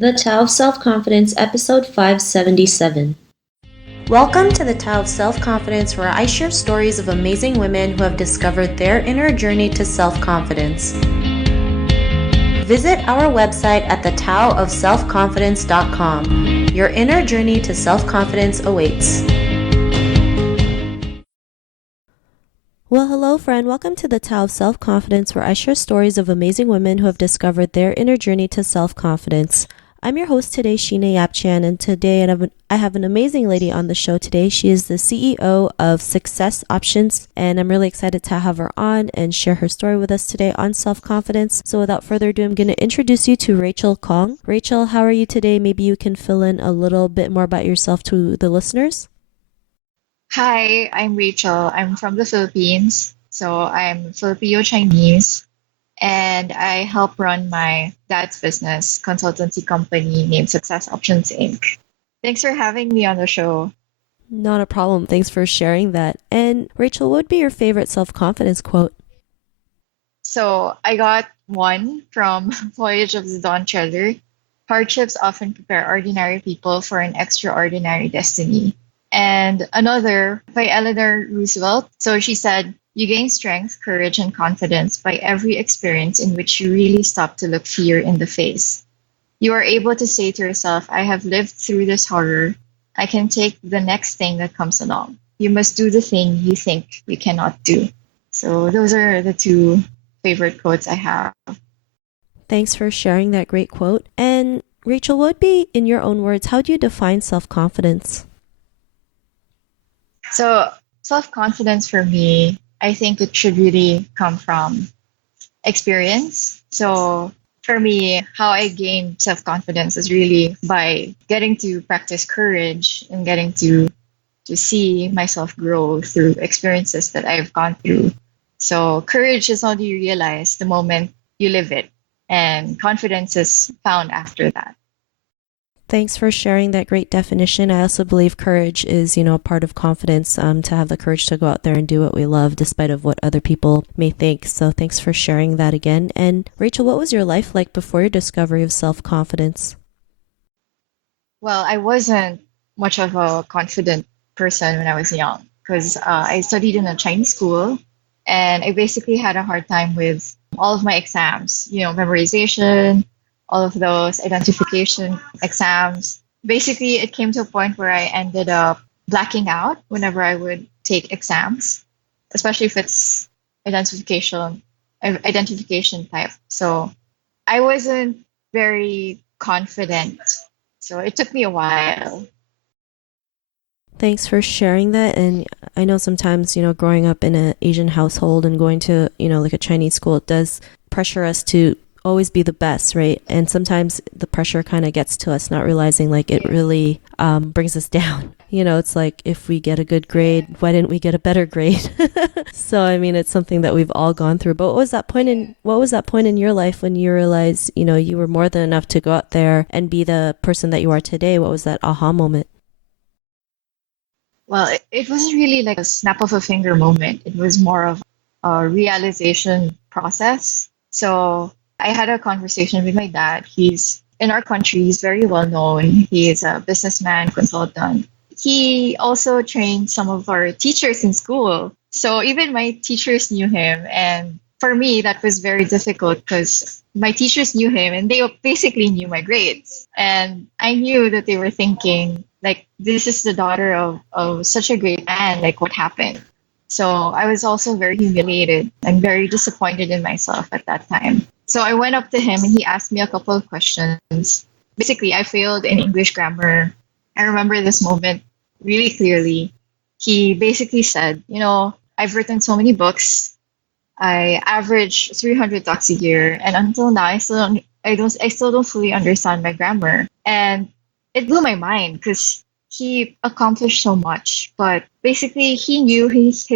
The Tao of Self-Confidence, episode 577. Welcome to the Tao of Self-Confidence, where I share stories of amazing women who have discovered their inner journey to self-confidence. Visit our website at thetaoofselfconfidence.com. Your inner journey to self-confidence awaits. Well, hello, friend. Welcome to the Tao of Self-Confidence, where I share stories of amazing women who have discovered their inner journey to self-confidence. I'm your host today, Sheena Yapchan, and today I have an amazing lady on the show today. She is the CEO of Success Options, and I'm really excited to have her on and share her story with us today on self-confidence. So without further ado, I'm going to introduce you to Rachel Kong. Rachel, how are you today? Maybe you can fill in a little bit more about yourself to the listeners. Hi, I'm Rachel. I'm from the Philippines. So I'm Filipino-Chinese, and I help run my dad's business consultancy company named Success Options Inc. Thanks for having me on the show. Not a problem. Thanks for sharing that. And Rachel, what would be your favorite self-confidence quote? So I got one from Voyage of the Dawn Treader. Hardships often prepare ordinary people for an extraordinary destiny. And another by Eleanor Roosevelt. So she said, "You gain strength, courage, and confidence by every experience in which you really stop to look fear in the face. You are able to say to yourself, I have lived through this horror. I can take the next thing that comes along. You must do the thing you think you cannot do." So those are the two favorite quotes I have. Thanks for sharing that great quote. And Rachel, what would be, in your own words, how do you define self-confidence? So self-confidence for me, I think it should really come from experience. So for me, how I gain self-confidence is really by getting to practice courage and getting to see myself grow through experiences that I've gone through. So courage is how you realize the moment you live it, and confidence is found after that. Thanks for sharing that great definition. I also believe courage is, a part of confidence, to have the courage to go out there and do what we love despite of what other people may think. So thanks for sharing that again. And Rachel, what was your life like before your discovery of self-confidence? Well, I wasn't much of a confident person when I was young because I studied in a Chinese school, and I basically had a hard time with all of my exams, memorization, all of those identification exams. Basically, it came to a point where I ended up blacking out whenever I would take exams, especially if it's identification type. So I wasn't very confident. So it took me a while. Thanks for sharing that. And I know sometimes, growing up in an Asian household and going to, like a Chinese school, it does pressure us to always be the best, right? And sometimes the pressure kind of gets to us, not realizing like it really brings us down. It's like, if we get a good grade, why didn't we get a better grade? So I mean, it's something that we've all gone through. But what was that point in your life when you realized, you were more than enough to go out there and be the person that you are today? What was that aha moment? Well, it wasn't really like a snap of a finger moment. It was more of a realization process. So I had a conversation with my dad. He's in our country, he's very well known. He is a businessman, consultant. He also trained some of our teachers in school. So even my teachers knew him. And for me, that was very difficult because my teachers knew him and they basically knew my grades. And I knew that they were thinking, like, this is the daughter of such a great man. Like, what happened? So I was also very humiliated and very disappointed in myself at that time. So I went up to him and he asked me a couple of questions. Basically, I failed in English grammar. I remember this moment really clearly. He basically said, I've written so many books. I average 300 talks a year, and until now, I still don't fully understand my grammar. And it blew my mind because he accomplished so much, but basically he knew his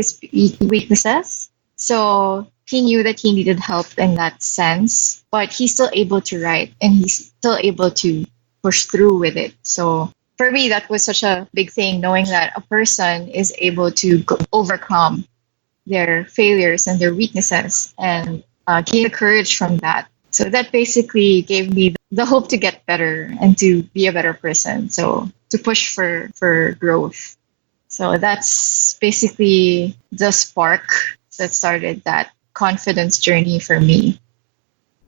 weaknesses. So he knew that he needed help in that sense, but he's still able to write and he's still able to push through with it. So for me, that was such a big thing, knowing that a person is able to overcome their failures and their weaknesses and gain the courage from that So that basically gave me the hope to get better and to be a better person. So to push for growth. So that's basically the spark that started that confidence journey for me.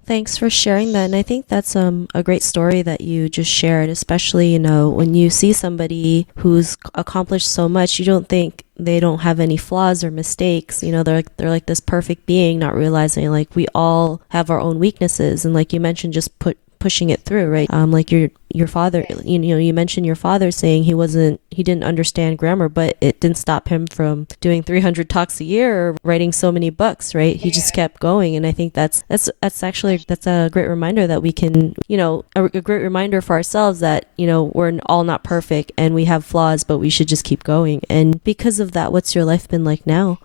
Thanks for sharing that. And I think that's a great story that you just shared, especially, when you see somebody who's accomplished so much, you don't think they don't have any flaws or mistakes. They're like this perfect being, not realizing like we all have our own weaknesses. And like you mentioned, just pushing it through, right? Like your father, you mentioned your father saying he didn't understand grammar, but it didn't stop him from doing 300 talks a year or writing so many books, right? He just kept going. And I think that's a great reminder that we can, a great reminder for ourselves that, we're all not perfect and we have flaws, but we should just keep going. And because of that, what's your life been like now?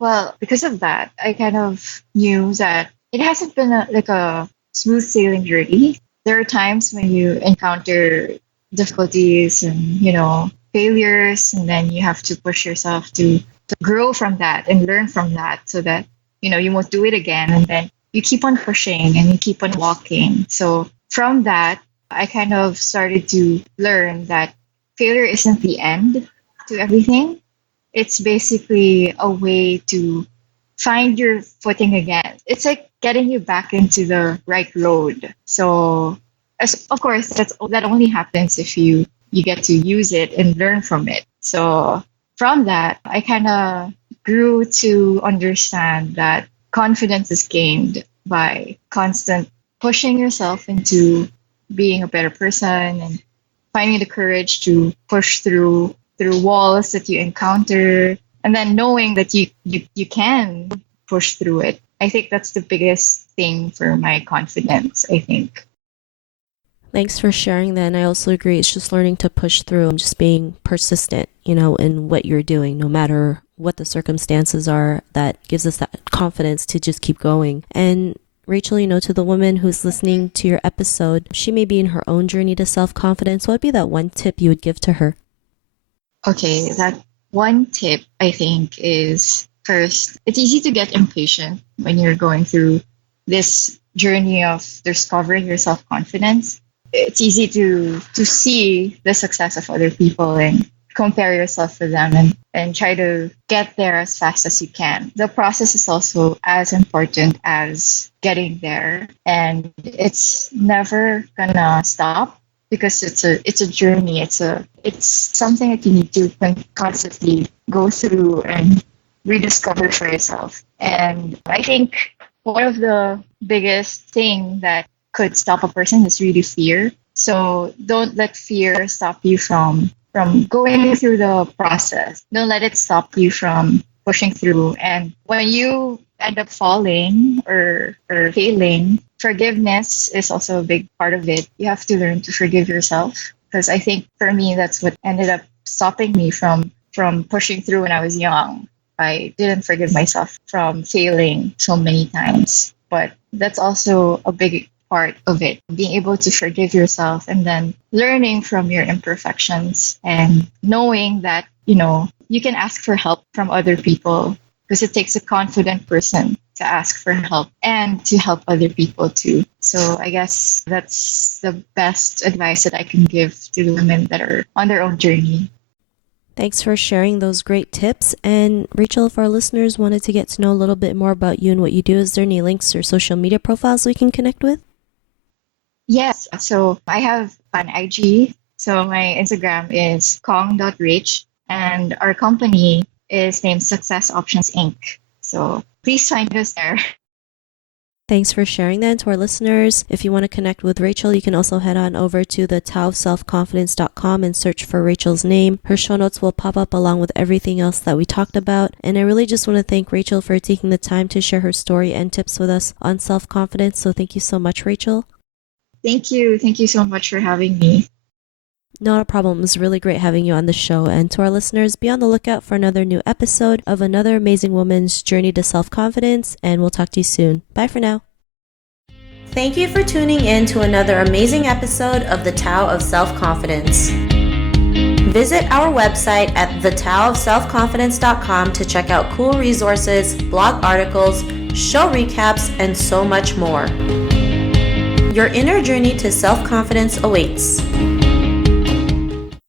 Well, because of that, I kind of knew that it hasn't been like a smooth sailing journey. There are times when you encounter difficulties and, failures, and then you have to push yourself to grow from that and learn from that so that, you won't do it again. And then you keep on pushing and you keep on walking. So from that, I kind of started to learn that failure isn't the end to everything. It's basically a way to find your footing again. It's like getting you back into the right road. So, of course, that only happens if you get to use it and learn from it. So, from that, I kind of grew to understand that confidence is gained by constant pushing yourself into being a better person and finding the courage to push through walls that you encounter, and then knowing that you can push through it. I think that's the biggest thing for my confidence, I think. Thanks for sharing that. And I also agree. It's just learning to push through and just being persistent, in what you're doing, no matter what the circumstances are, that gives us that confidence to just keep going. And Rachel, to the woman who's listening to your episode, she may be in her own journey to self-confidence. What would be that one tip you would give to her? Okay, that one tip I think is, first, it's easy to get impatient when you're going through this journey of discovering your self-confidence. It's easy to see the success of other people and compare yourself with them and try to get there as fast as you can. The process is also as important as getting there, and it's never gonna stop because it's a journey. It's something that you need to constantly go through and rediscover for yourself. And I think one of the biggest thing that could stop a person is really fear. So don't let fear stop you from going through the process. Don't let it stop you from pushing through. And when you end up falling or failing, forgiveness is also a big part of it. You have to learn to forgive yourself, because I think for me that's what ended up stopping me from pushing through when I was young. I didn't forgive myself from failing so many times. But that's also a big part of it, being able to forgive yourself and then learning from your imperfections and knowing that, you can ask for help from other people, because it takes a confident person to ask for help and to help other people too. So I guess that's the best advice that I can give to the women that are on their own journey. Thanks for sharing those great tips. And Rachel, if our listeners wanted to get to know a little bit more about you and what you do, is there any links or social media profiles we can connect with? Yes. So I have an IG. So my Instagram is kong.rich, and our company is named Success Options Inc. So please find us there. Thanks for sharing that. To our listeners, if you want to connect with Rachel, you can also head on over to the taoofselfconfidence.com and search for Rachel's name. Her show notes will pop up along with everything else that we talked about. And I really just want to thank Rachel for taking the time to share her story and tips with us on self-confidence. So thank you so much, Rachel. Thank you. Thank you so much for having me. Not a problem. It was really great having you on the show. And to our listeners, be on the lookout for another new episode of another amazing woman's journey to self-confidence. And we'll talk to you soon. Bye for now. Thank you for tuning in to another amazing episode of the Tao of Self-Confidence. Visit our website at thetaoofselfconfidence.com to check out cool resources, blog articles, show recaps, and so much more. Your inner journey to self-confidence awaits.